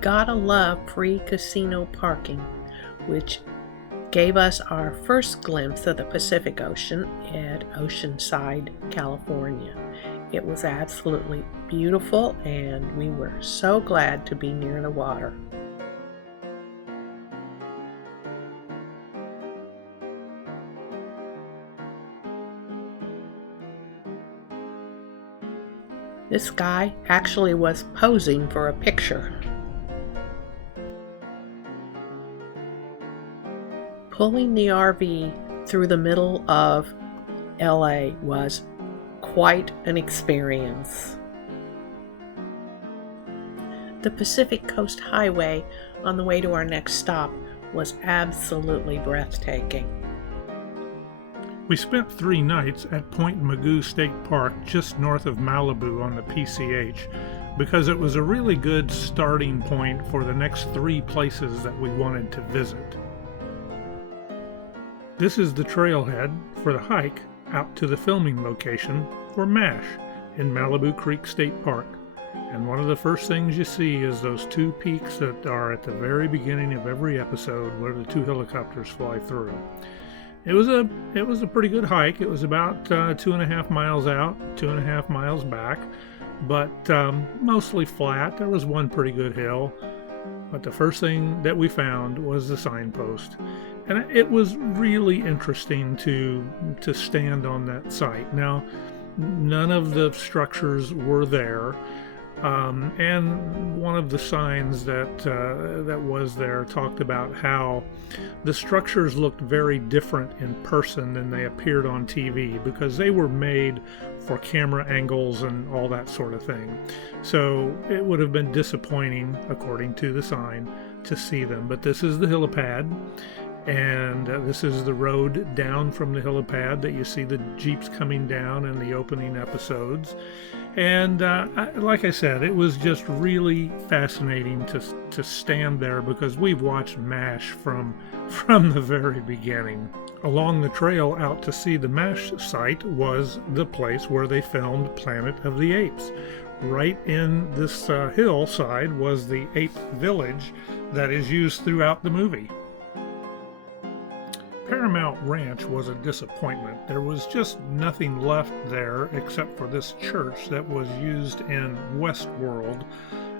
gotta love free casino parking, which gave us our first glimpse of the Pacific Ocean at Oceanside, California. It was absolutely beautiful, and we were so glad to be near the water. This guy actually was posing for a picture. Pulling the RV through the middle of LA was quite an experience. The Pacific Coast Highway on the way to our next stop was absolutely breathtaking. We spent 3 nights at Point Mugu State Park just north of Malibu on the PCH because it was a really good starting point for the next 3 places that we wanted to visit. This is the trailhead for the hike out to the filming location for MASH in Malibu Creek State Park. And one of the first things you see is those 2 peaks that are at the very beginning of every episode where the 2 helicopters fly through. It was a pretty good hike. It was about 2.5 miles out, 2.5 miles back, but mostly flat. There was one pretty good hill, but the first thing that we found was the signpost, and it was really interesting to stand on that site. Now, none of the structures were there. And one of the signs that was there talked about how the structures looked very different in person than they appeared on TV because they were made for camera angles and all that sort of thing. So it would have been disappointing, according to the sign, to see them. But this is the helipad. And this is the road down from the helipad that you see the Jeeps coming down in the opening episodes. And like I said, it was just really fascinating to stand there because we've watched MASH from the very beginning. Along the trail out to see the MASH site was the place where they filmed Planet of the Apes. Right in this hillside was the ape village that is used throughout the movie. Paramount Ranch was a disappointment. There was just nothing left there except for this church that was used in Westworld.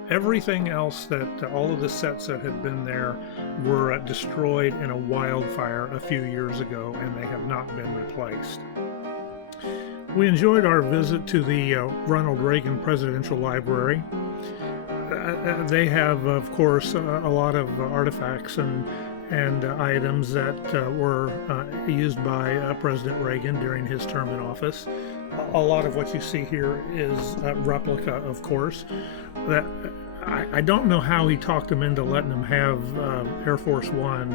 Everything else all of the sets that had been there were destroyed in a wildfire a few years ago, and they have not been replaced. We enjoyed our visit to the Ronald Reagan Presidential Library. They have, of course, a lot of artifacts and items that were used by President Reagan during his term in office. A lot of what you see here is a replica, of course. That I don't know how he talked them into letting them have Air Force One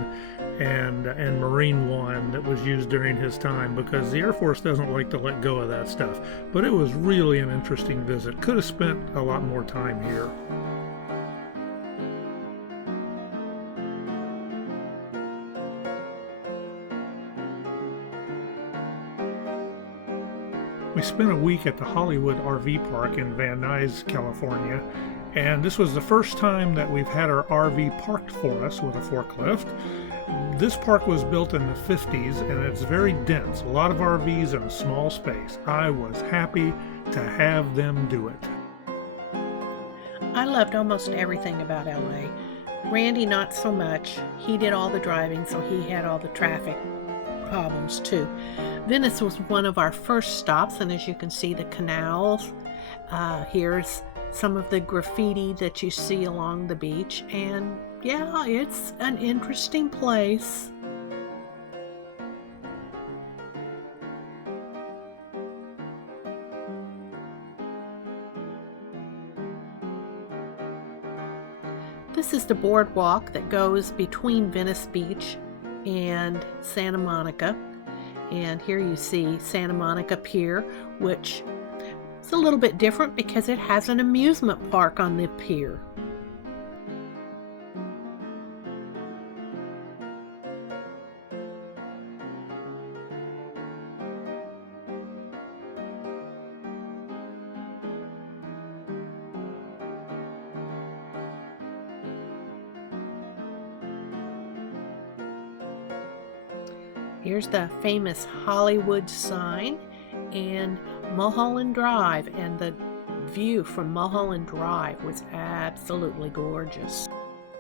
and Marine One that was used during his time, because the Air Force doesn't like to let go of that stuff. But it was really an interesting visit. Could have spent a lot more time here. We spent a week at the Hollywood RV Park in Van Nuys, California, and this was the first time that we've had our RV parked for us with a forklift. This park was built in the 50s, and it's very dense, a lot of RVs in a small space. I was happy to have them do it. I loved almost everything about LA. Randy not so much. He did all the driving, so he had all the traffic problems too. Venice was one of our first stops, and as you can see, the canals. Here's some of the graffiti that you see along the beach, and yeah, it's an interesting place. This is the boardwalk that goes between Venice Beach and Santa Monica. And here you see Santa Monica Pier, which is a little bit different because it has an amusement park on the pier. Here's the famous Hollywood sign and Mulholland Drive, and the view from Mulholland Drive was absolutely gorgeous.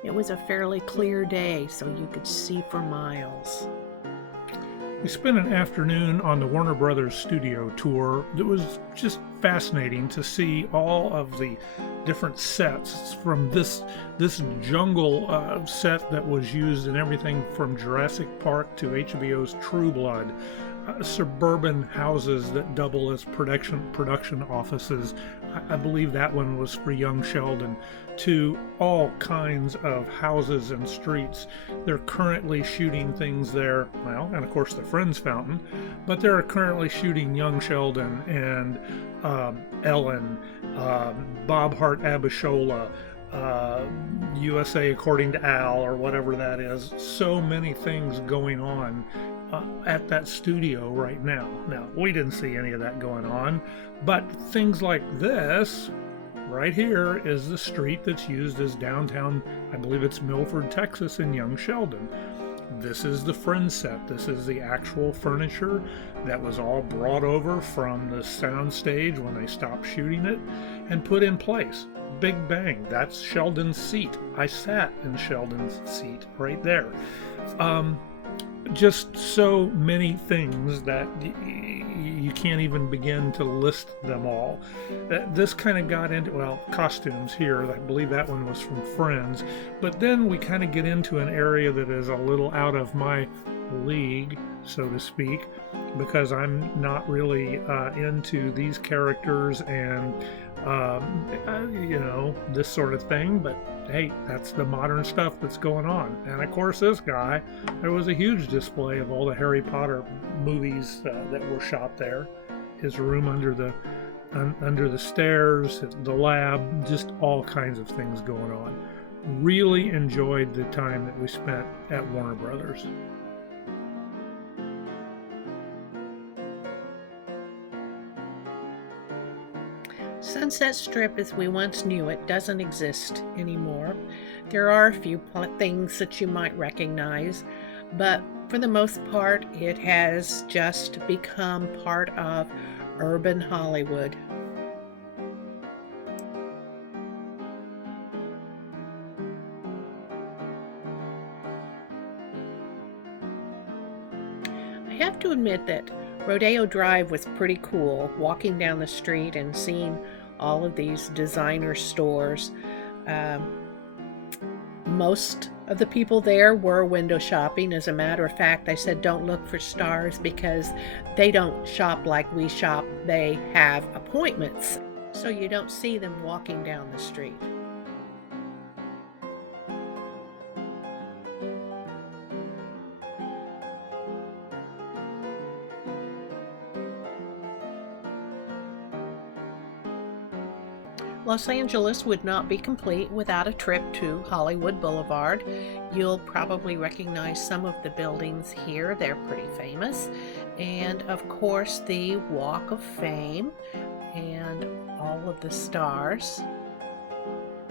It was a fairly clear day, so you could see for miles. We spent an afternoon on the Warner Brothers studio tour. It was just fascinating to see all of the different sets from this jungle set that was used in everything from Jurassic Park to HBO's True Blood. Suburban houses that double as production offices. I believe that one was for young Sheldon, to all kinds of houses and streets. They're currently shooting things there, well, and of course the Friends Fountain, but they're currently shooting young Sheldon and Ellen, Bob Hart Abishola, USA According to Al, or whatever that is. So many things going on at that studio right now. Now, we didn't see any of that going on, but things like this right here is the street that's used as downtown, I believe it's Milford, Texas, in young Sheldon. This is the Friends set. This is the actual furniture that was all brought over from the sound stage when they stopped shooting it and put in place. Big bang. That's Sheldon's seat. I sat in Sheldon's seat right there. Just so many things that you can't even begin to list them all. This kind of got into, well, costumes here. I believe that one was from Friends. But then we kind of get into an area that is a little out of my league, so to speak, because I'm not really into these characters and this sort of thing. But hey, that's the modern stuff that's going on. And of course, this guy, there was a huge display of all the Harry Potter movies that were shot there. His room under the stairs, the lab, just all kinds of things going on. Really enjoyed the time that we spent at Warner Brothers. Sunset Strip as we once knew it doesn't exist anymore. There are a few things that you might recognize, but for the most part, it has just become part of urban Hollywood. I have to admit that Rodeo Drive was pretty cool, walking down the street and seeing all of these designer stores. Most of the people there were window shopping. As a matter of fact, I said don't look for stars because they don't shop like we shop. They have appointments, so you don't see them walking down the street. Los Angeles would not be complete without a trip to Hollywood Boulevard. You'll probably recognize some of the buildings here. They're pretty famous. And of course, the Walk of Fame and all of the stars.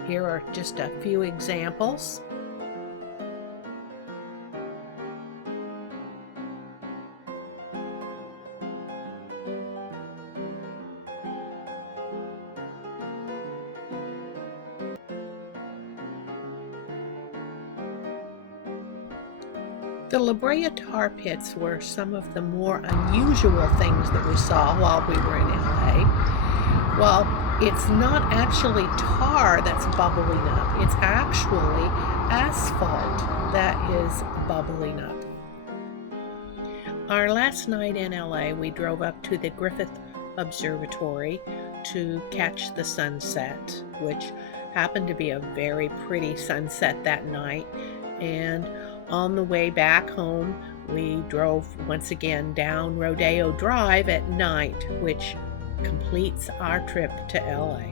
Here are just a few examples. The La Brea tar pits were some of the more unusual things that we saw while we were in LA. Well, it's not actually tar that's bubbling up, it's actually asphalt that is bubbling up. Our last night in LA, we drove up to the Griffith Observatory to catch the sunset, which happened to be a very pretty sunset that night. And on the way back home, we drove once again down Rodeo Drive at night, which completes our trip to LA.